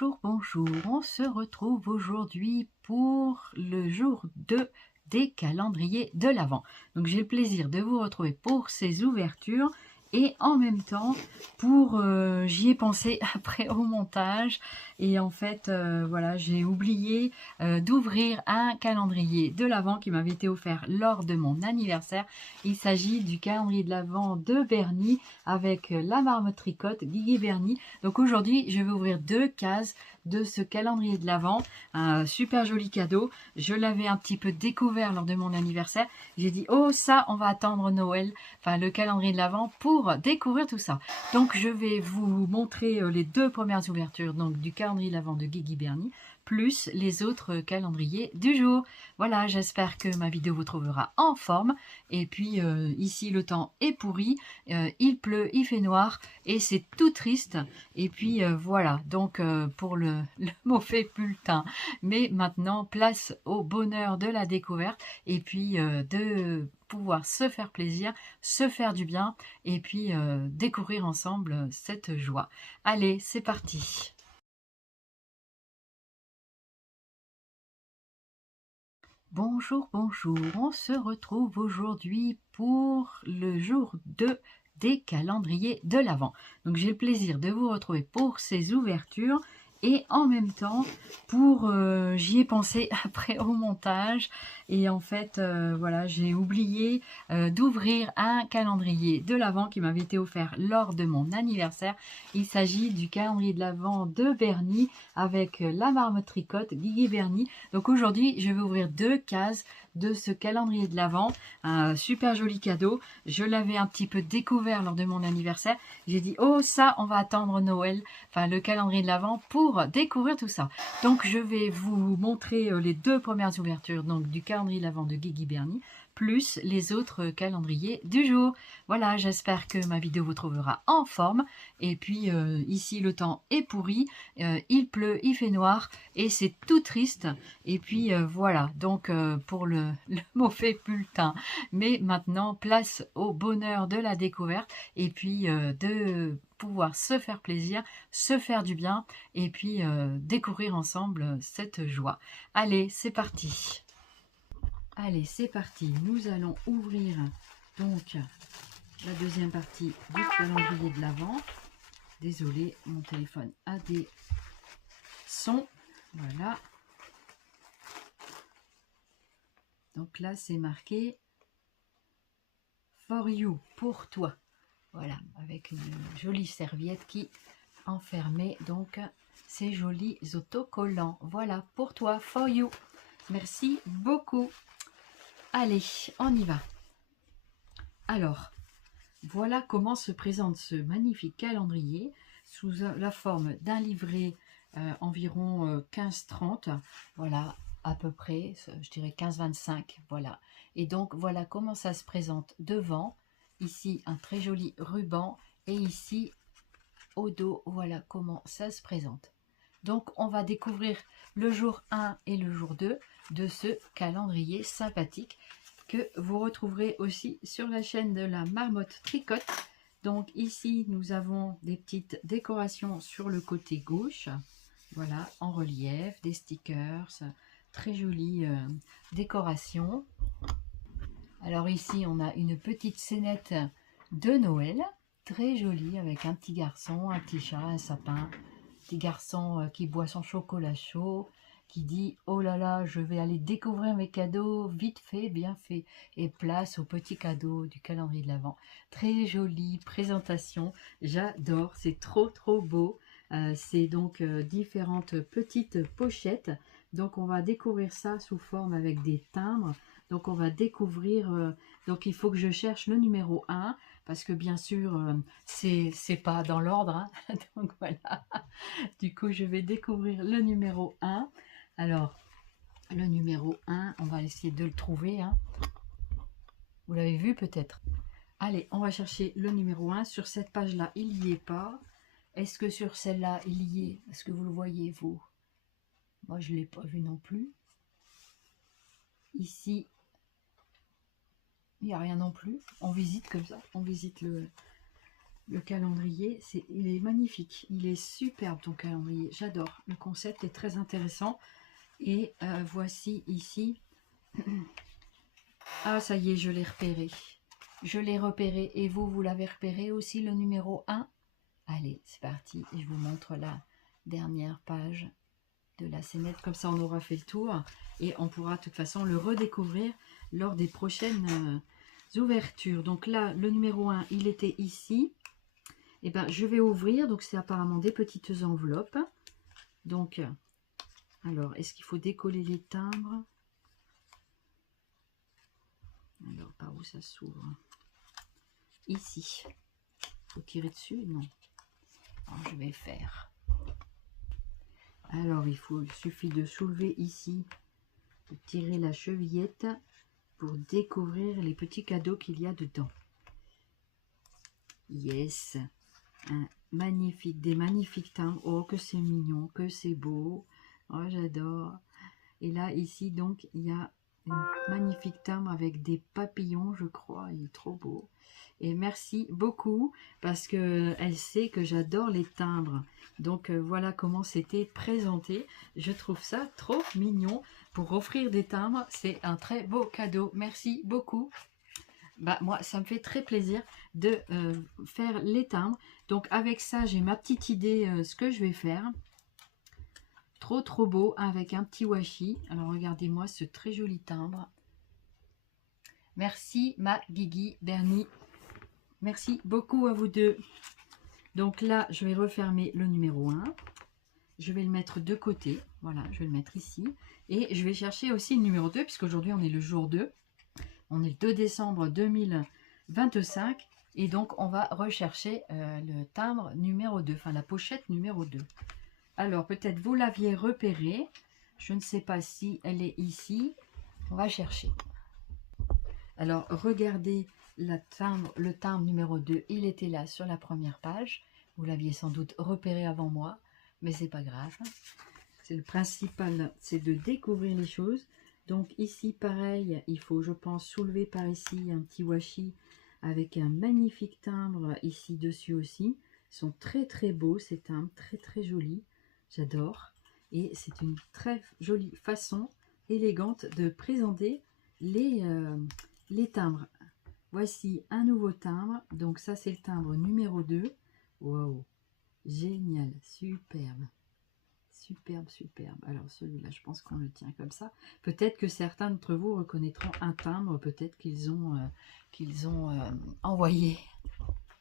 Bonjour, bonjour, on se retrouve aujourd'hui pour le jour 2 des calendriers de l'Avent. Donc j'ai le plaisir de vous retrouver pour ces ouvertures et en même temps j'y ai pensé après au montage et en fait voilà, j'ai oublié d'ouvrir un calendrier de l'Avent qui m'avait été offert lors de mon anniversaire. Il s'agit du calendrier de l'Avent de Bernie avec la marmotte tricotte Guigui Bernie. Donc aujourd'hui je vais ouvrir 2 cases de ce calendrier de l'Avent, un super joli cadeau. Je l'avais un petit peu découvert lors de mon anniversaire. J'ai dit oh ça on va attendre Noël, enfin le calendrier de l'Avent pour découvrir tout ça. Donc je vais vous montrer les 2 premières ouvertures donc du calendrier de l'Avent de Guigui Bernie plus les autres calendriers du jour. Voilà, j'espère que ma vidéo vous trouvera en forme. Et puis ici le temps est pourri, il pleut, il fait noir et c'est tout triste. Et puis voilà, donc pour le mot fait plus le teint. Mais maintenant, place au bonheur de la découverte et puis de pouvoir se faire plaisir, se faire du bien et puis découvrir ensemble cette joie. Allez, c'est parti! Bonjour, bonjour, on se retrouve aujourd'hui pour le jour 2 des calendriers de l'Avent. Donc j'ai le plaisir de vous retrouver pour ces ouvertures et en même temps j'y ai pensé après au montage et en fait voilà, j'ai oublié d'ouvrir un calendrier de l'Avent qui m'avait été offert lors de mon anniversaire. Il s'agit du calendrier de l'Avent de Bernie avec la marmotte tricotte Guigui Bernie. Donc aujourd'hui je vais ouvrir 2 cases de ce calendrier de l'Avent, un super joli cadeau. Je l'avais un petit peu découvert lors de mon anniversaire. J'ai dit oh ça on va attendre Noël, enfin le calendrier de l'Avent pour découvrir tout ça. Donc je vais vous montrer les 2 premières ouvertures donc du calendrier de l'Avent de Guigui Bernie plus les autres calendriers du jour. Voilà, j'espère que ma vidéo vous trouvera en forme. Et puis ici le temps est pourri, il pleut, il fait noir et c'est tout triste. Et puis voilà, donc pour le mot fait plus le teint. Mais maintenant, place au bonheur de la découverte et puis de pouvoir se faire plaisir, se faire du bien et puis découvrir ensemble cette joie. Allez, c'est parti! Allez, c'est parti. Nous allons ouvrir donc la deuxième partie du calendrier de l'Avent. Désolée, mon téléphone a des sons. Voilà. Donc là, c'est marqué For You, pour toi. Voilà, avec une jolie serviette qui enfermait donc ces jolis autocollants. Voilà, pour toi, For You. Merci beaucoup. Allez, on y va. Alors, voilà comment se présente ce magnifique calendrier sous la forme d'un livret environ 15-30, voilà, à peu près, je dirais 15-25, voilà. Et donc, voilà comment ça se présente devant. Ici, un très joli ruban et ici, au dos, voilà comment ça se présente. Donc, on va découvrir le jour 1 et le jour 2 de ce calendrier sympathique que vous retrouverez aussi sur la chaîne de la marmotte tricotte. Donc ici nous avons des petites décorations sur le côté gauche, voilà, en relief, des stickers, très jolie décoration. Alors ici on a une petite scénette de Noël, très jolie, avec un petit garçon, un petit chat, un sapin, petit garçon qui boit son chocolat chaud, qui dit oh là là, je vais aller découvrir mes cadeaux, vite fait, bien fait, et place au petit cadeau du calendrier de l'Avent. Très jolie présentation, j'adore, c'est trop beau. C'est donc différentes petites pochettes. Donc on va découvrir ça sous forme avec des timbres. Donc on va découvrir, donc il faut que je cherche le numéro 1 parce que bien sûr c'est pas dans l'ordre, hein. Donc voilà, du coup je vais découvrir le numéro 1. Alors le numéro 1, on va essayer de le trouver, hein. Vous l'avez vu peut-être. Allez, on va chercher le numéro 1. Sur cette page là il n'y est pas. Est-ce que sur celle-là il y est? Est-ce que vous le voyez vous? Moi je ne l'ai pas vu non plus. Ici il n'y a rien non plus. On visite comme ça, on visite Le calendrier, il est magnifique. Il est superbe ton calendrier. J'adore. Le concept est très intéressant. Et voici ici. Ah, ça y est, je l'ai repéré. Je l'ai repéré. Et vous, vous l'avez repéré aussi, le numéro 1. Allez, c'est parti. Je vous montre la dernière page de la scénette. Comme ça, on aura fait le tour. Et on pourra de toute façon le redécouvrir lors des prochaines ouvertures. Donc là, le numéro 1, il était ici. Et ben, je vais ouvrir. Donc, c'est apparemment des petites enveloppes. Donc, alors, est-ce qu'il faut décoller les timbres? Alors, par où ça s'ouvre? Ici. Faut tirer dessus? Non. Alors, je vais faire. Alors, il suffit de soulever ici, de tirer la chevillette pour découvrir les petits cadeaux qu'il y a dedans. Yes, des magnifiques timbres. Oh, que c'est mignon, que c'est beau. Oh, j'adore. Et là, ici, donc, il y a une magnifique timbre avec des papillons, je crois. Il est trop beau. Et merci beaucoup parce que elle sait que j'adore les timbres. Donc voilà comment c'était présenté. Je trouve ça trop mignon. Pour offrir des timbres, c'est un très beau cadeau. Merci beaucoup. Bah, moi, ça me fait très plaisir de faire les timbres. Donc avec ça, j'ai ma petite idée ce que je vais faire. Trop beau avec un petit washi. Alors regardez-moi ce très joli timbre. Merci ma Guigui Bernie. Merci beaucoup à vous deux. Donc là, je vais refermer le numéro 1. Je vais le mettre de côté. Voilà, je vais le mettre ici. Et je vais chercher aussi le numéro 2, puisqu'aujourd'hui, on est le jour 2. On est le 2 décembre 2025. Et donc, on va rechercher le timbre numéro 2. Enfin, la pochette numéro 2. Alors, peut-être vous l'aviez repéré. Je ne sais pas si elle est ici. On va chercher. Alors, regardez le timbre numéro 2. Il était là sur la première page. Vous l'aviez sans doute repéré avant moi, mais c'est pas grave. C'est le principal, c'est de découvrir les choses. Donc ici, pareil, il faut, je pense, soulever par ici un petit washi avec un magnifique timbre ici dessus aussi. Ils sont très beaux ces timbres, très jolis. J'adore. Et c'est une très jolie façon élégante de présenter les timbres. Voici un nouveau timbre. Donc ça, c'est le timbre numéro 2. Waouh, génial, superbe. Superbe. Alors celui-là, je pense qu'on le tient comme ça. Peut-être que certains d'entre vous reconnaîtront un timbre, peut-être qu'ils ont envoyé.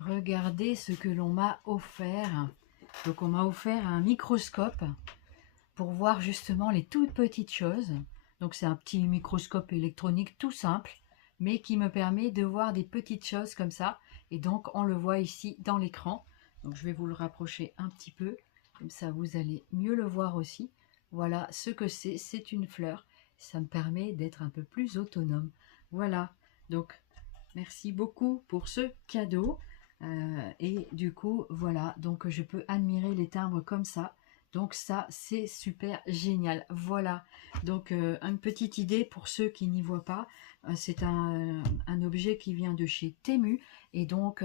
Regardez ce que l'on m'a offert. Donc on m'a offert un microscope pour voir justement les toutes petites choses. Donc c'est un petit microscope électronique tout simple, mais qui me permet de voir des petites choses comme ça. Et donc on le voit ici dans l'écran. Donc je vais vous le rapprocher un petit peu. Comme ça, vous allez mieux le voir aussi. Voilà ce que c'est. C'est une fleur. Ça me permet d'être un peu plus autonome. Voilà. Donc, merci beaucoup pour ce cadeau. Et du coup, voilà. Donc, je peux admirer les timbres comme ça. Donc, ça, c'est super génial. Voilà. Donc, une petite idée pour ceux qui n'y voient pas. C'est un objet qui vient de chez Temu. Et donc,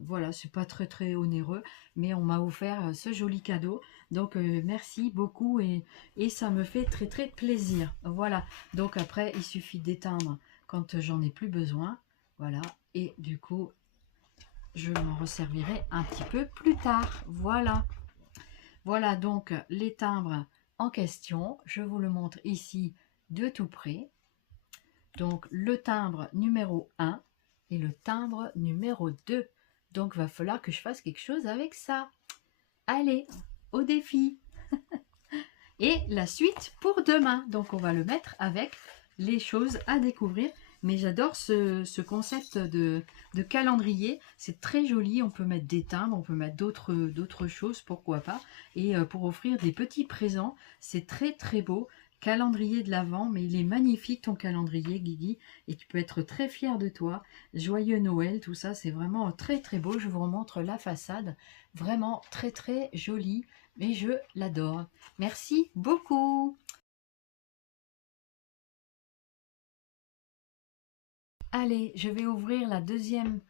voilà, c'est pas très onéreux, mais on m'a offert ce joli cadeau. Donc, merci beaucoup et ça me fait très plaisir. Voilà, donc après, il suffit d'éteindre quand j'en ai plus besoin. Voilà, et du coup, je m'en resservirai un petit peu plus tard. Voilà. Voilà donc les timbres en question. Je vous le montre ici de tout près. Donc, le timbre numéro 1 et le timbre numéro 2. Donc, va falloir que je fasse quelque chose avec ça. Allez, au défi. Et la suite pour demain. Donc, on va le mettre avec les choses à découvrir. Mais j'adore ce concept de calendrier. C'est très joli. On peut mettre des timbres, on peut mettre d'autres choses, pourquoi pas. Et pour offrir des petits présents, c'est très beau. Calendrier de l'Avent, mais il est magnifique ton calendrier, Guigui, et tu peux être très fier de toi. Joyeux Noël, tout ça, c'est vraiment très beau. Je vous remontre la façade, vraiment très jolie, mais je l'adore. Merci beaucoup. Allez, je vais ouvrir la deuxième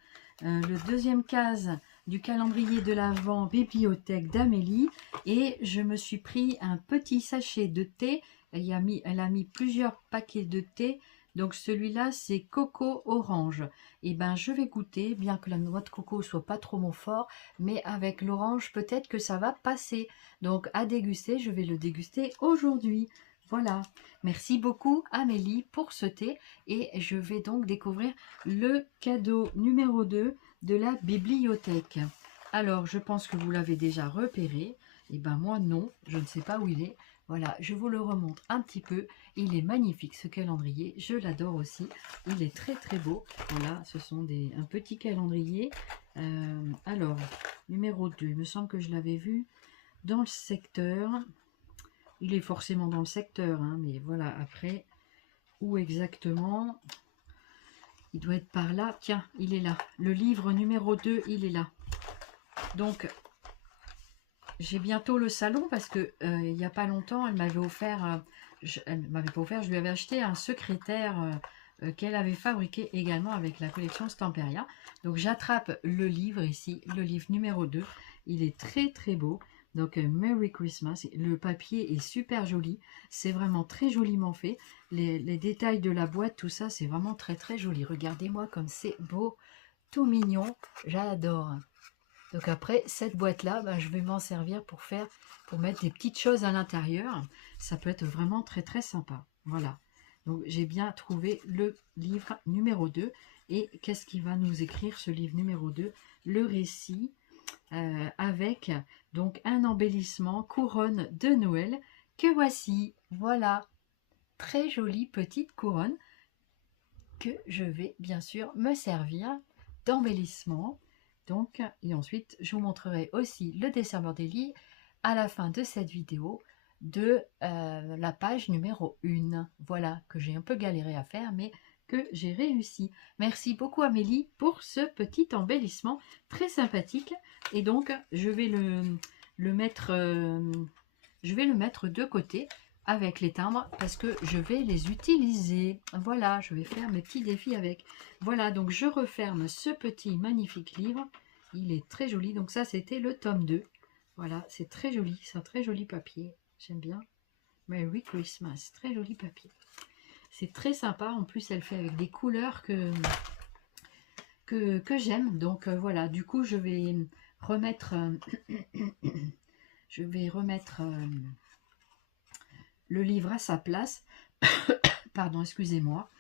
le deuxième case du calendrier de l'Avent bibliothèque d'Amélie. Et je me suis pris un petit sachet de thé. Elle a mis plusieurs paquets de thé. Donc celui-là, c'est coco orange. Et ben je vais goûter, bien que la noix de coco soit pas trop mon fort, mais avec l'orange, peut-être que ça va passer. Donc à déguster, je vais le déguster aujourd'hui. Voilà. Merci beaucoup Amélie pour ce thé. Et je vais donc découvrir le cadeau numéro 2 de la bibliothèque. Alors, je pense que vous l'avez déjà repéré. Et ben moi non, je ne sais pas où il est. Voilà, je vous le remontre un petit peu. Il est magnifique ce calendrier, je l'adore aussi. Il est très très beau. Voilà, ce sont un petit calendrier. Alors, numéro 2, il me semble que je l'avais vu dans le secteur. Il est forcément dans le secteur, hein, mais voilà, après, où exactement? Il doit être par là. Tiens, il est là. Le livre numéro 2, il est là. Donc, j'ai bientôt le salon parce que il n'y a pas longtemps, elle m'avait offert, elle m'avait pas offert, je lui avais acheté un secrétaire qu'elle avait fabriqué également avec la collection Stamperia. Donc j'attrape le livre ici, le livre numéro 2. Il est très très beau. Donc Merry Christmas. Le papier est super joli. C'est vraiment très joliment fait. Les détails de la boîte, tout ça, c'est vraiment très très joli. Regardez-moi comme c'est beau, tout mignon. J'adore. Donc après, cette boîte-là, ben, je vais m'en servir pour mettre des petites choses à l'intérieur. Ça peut être vraiment très très sympa. Voilà. Donc j'ai bien trouvé le livre numéro 2. Et qu'est-ce qu'il va nous écrire ce livre numéro 2? Le récit avec donc un embellissement couronne de Noël que voici. Voilà. Très jolie petite couronne que je vais bien sûr me servir d'embellissement. Donc, et ensuite, je vous montrerai aussi le dessin bordélier à la fin de cette vidéo de la page numéro 1. Voilà, que j'ai un peu galéré à faire, mais que j'ai réussi. Merci beaucoup Amélie pour ce petit embellissement très sympathique. Et donc, je vais le mettre de côté avec les timbres parce que je vais les utiliser. Voilà, je vais faire mes petits défis avec. Voilà, donc je referme ce petit magnifique livre. Il est très joli. Donc ça, c'était le tome 2. Voilà, c'est très joli. C'est un très joli papier. J'aime bien. Merry Christmas. Très joli papier. C'est très sympa. En plus, elle fait avec des couleurs que j'aime. Donc voilà, du coup, je vais remettre... le livre à sa place. Pardon, excusez-moi.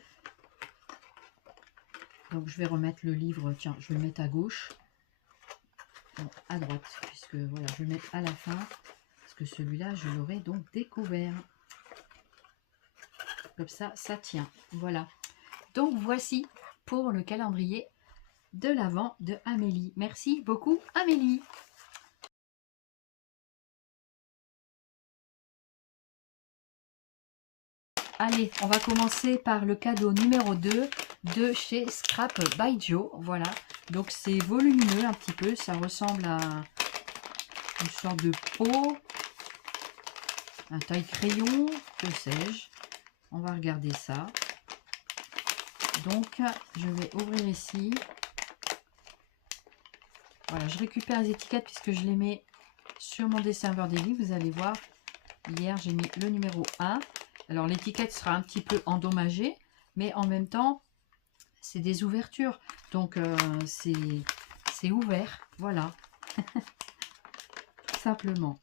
Donc je vais remettre le livre, tiens, je vais le mettre à gauche. Non, à droite, puisque voilà, je vais le mettre à la fin. Parce que celui-là, je l'aurai donc découvert. Comme ça, ça tient. Voilà. Donc voici pour le calendrier de l'Avent de Amélie. Merci beaucoup Amélie. Allez, on va commencer par le cadeau numéro 2 de chez Scrap by Joe. Voilà, donc c'est volumineux un petit peu, ça ressemble à une sorte de pot, un taille crayon, que sais-je. On va regarder ça. Donc, je vais ouvrir ici. Voilà, je récupère les étiquettes puisque je les mets sur mon dessin bordélier. Vous allez voir, hier j'ai mis le numéro 1. Alors l'étiquette sera un petit peu endommagée, mais en même temps, c'est des ouvertures. Donc c'est ouvert, voilà. Tout simplement.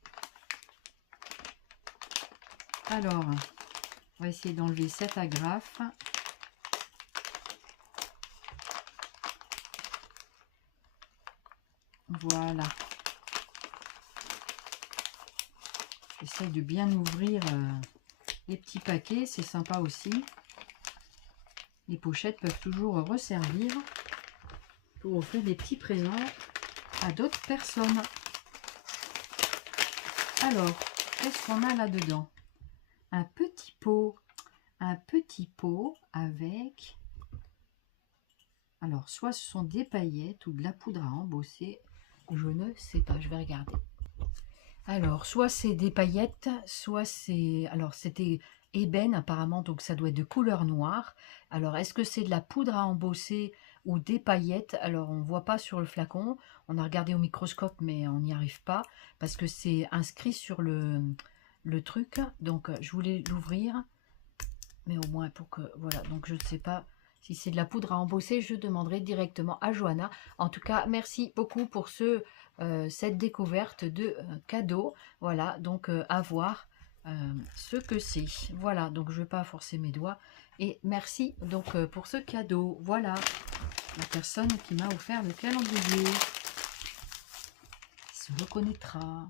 Alors, on va essayer d'enlever cet agrafe. Voilà. J'essaie de bien ouvrir les petits paquets, c'est sympa aussi. Les pochettes peuvent toujours resservir pour offrir des petits présents à d'autres personnes. Alors, qu'est-ce qu'on a là-dedans? Un petit pot avec... Alors, soit ce sont des paillettes ou de la poudre à embosser, je ne sais pas, je vais regarder. Alors, soit c'est des paillettes, soit c'est... Alors, c'était ébène apparemment, donc ça doit être de couleur noire. Alors, est-ce que c'est de la poudre à embosser ou des paillettes. Alors, on ne voit pas sur le flacon. On a regardé au microscope, mais on n'y arrive pas parce que c'est inscrit sur le truc. Donc, je voulais l'ouvrir, mais au moins pour que... Voilà, donc je ne sais pas si c'est de la poudre à embosser. Je demanderai directement à Johanna. En tout cas, merci beaucoup pour cette découverte de cadeau. Voilà, donc à voir ce que c'est. Voilà, donc je ne vais pas forcer mes doigts. Et merci donc pour ce cadeau. Voilà, la personne qui m'a offert le calendrier se reconnaîtra.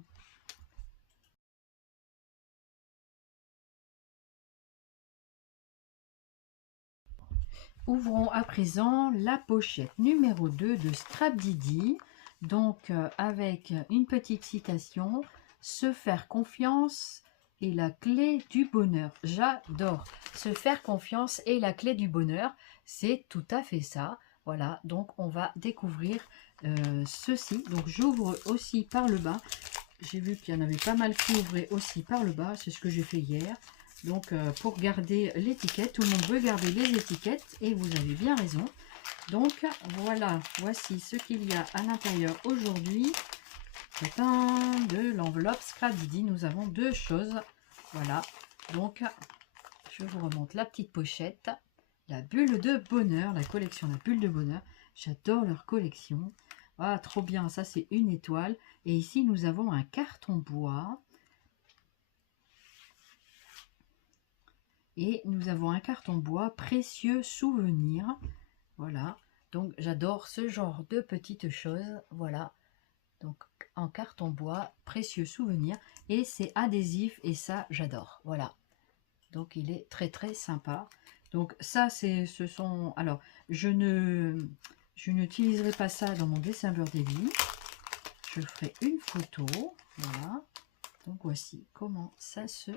Ouvrons à présent la pochette numéro 2 de Scrap Didi. Donc avec une petite citation, se faire confiance est la clé du bonheur. J'adore. Se faire confiance est la clé du bonheur. C'est tout à fait ça. Voilà, donc on va découvrir ceci. Donc j'ouvre aussi par le bas. J'ai vu qu'il y en avait pas mal qui ouvraient aussi par le bas. C'est ce que j'ai fait hier. Donc pour garder l'étiquette, tout le monde veut garder les étiquettes et vous avez bien raison. Donc voilà, voici ce qu'il y a à l'intérieur aujourd'hui. De l'enveloppe Scrap Didi, nous avons deux choses. Voilà, donc je vous remonte la petite pochette. La bulle de bonheur, la collection La Bulle de Bonheur. J'adore leur collection. Ah, trop bien, ça c'est une étoile. Et ici nous avons un carton bois. Et nous avons un carton bois précieux souvenir. Voilà, donc j'adore ce genre de petites choses. Voilà, donc en carton bois, précieux souvenir. Et c'est adhésif et ça j'adore. Voilà, donc il est très très sympa. Donc ça ce sont... Alors je n'utiliserai pas ça dans mon dessin beurre Daily. Je ferai une photo. Voilà, donc voici comment ça se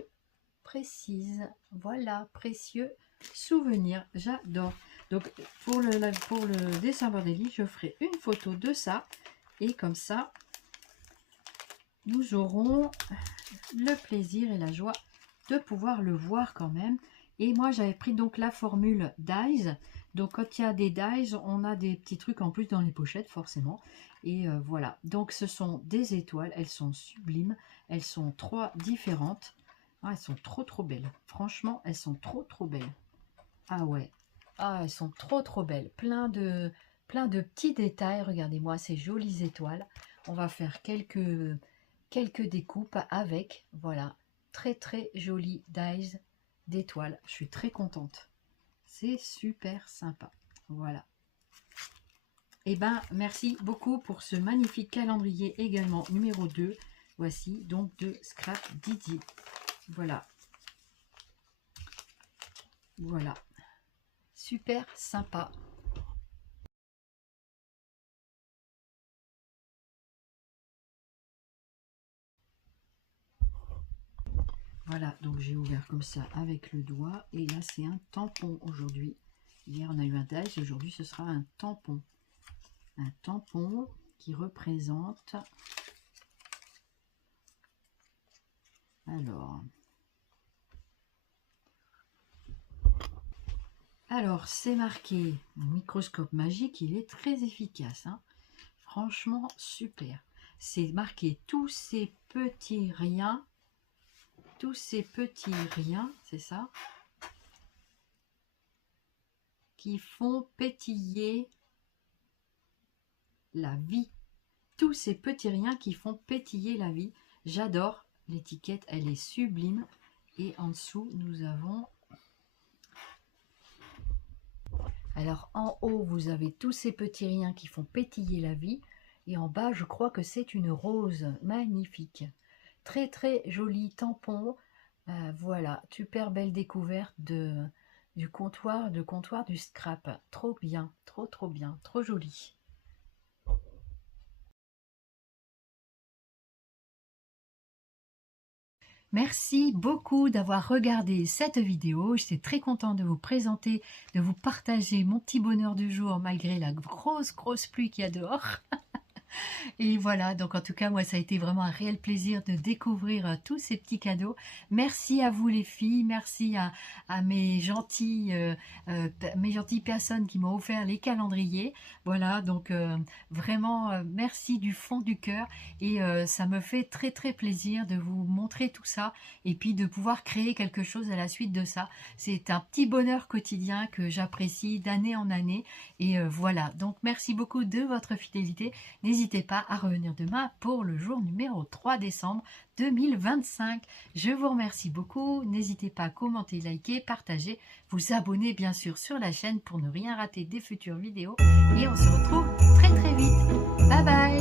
précise. Voilà, précieux souvenir, j'adore. Donc pour le dessin beurre Daily, je ferai une photo de ça et comme ça nous aurons le plaisir et la joie de pouvoir le voir quand même. Et moi j'avais pris donc la formule dies. Donc quand il y a des dies, on a des petits trucs en plus dans les pochettes forcément. Et voilà, donc ce sont des étoiles, elles sont sublimes, elles sont 3 différentes. Ah, elles sont trop trop belles. Franchement, elles sont trop trop belles. Ah ouais. Ah, elles sont trop trop belles. Plein de petits détails. Regardez-moi ces jolies étoiles. On va faire quelques découpes avec. Voilà. Très très jolies dies d'étoiles. Je suis très contente. C'est super sympa. Voilà. Et ben, merci beaucoup pour ce magnifique calendrier également numéro 2. Voici donc de Scrap Didi. Voilà. Voilà. Super sympa. Voilà, donc j'ai ouvert comme ça avec le doigt. Et là, c'est un tampon aujourd'hui. Hier, on a eu un dies. Aujourd'hui, ce sera un tampon. Un tampon qui représente... Alors, c'est marqué microscope magique, il est très efficace. Hein. Franchement, super. C'est marqué tous ces petits riens. Tous ces petits riens, c'est ça, qui font pétiller la vie. Tous ces petits riens qui font pétiller la vie. J'adore l'étiquette, elle est sublime. Et en dessous, nous avons... Alors en haut, vous avez tous ces petits riens qui font pétiller la vie. Et en bas, je crois que c'est une rose magnifique. Très très joli tampon. Voilà, super belle découverte du comptoir du scrap. Trop bien, trop bien, trop joli. Merci beaucoup d'avoir regardé cette vidéo. J'étais très contente de vous présenter, de vous partager mon petit bonheur du jour malgré la grosse pluie qu'il y a dehors. Et voilà, donc en tout cas, moi, ça a été vraiment un réel plaisir de découvrir tous ces petits cadeaux. Merci à vous les filles, merci à mes gentilles personnes qui m'ont offert les calendriers. Voilà, donc vraiment, merci du fond du cœur. Et ça me fait très très plaisir de vous montrer tout ça et puis de pouvoir créer quelque chose à la suite de ça. C'est un petit bonheur quotidien que j'apprécie d'année en année. Et voilà, donc merci beaucoup de votre fidélité. N'hésitez pas à revenir demain pour le jour numéro 3 décembre 2025. Je vous remercie beaucoup. N'hésitez pas à commenter, liker, partager, vous abonner bien sûr sur la chaîne pour ne rien rater des futures vidéos. Et on se retrouve très très vite. Bye bye.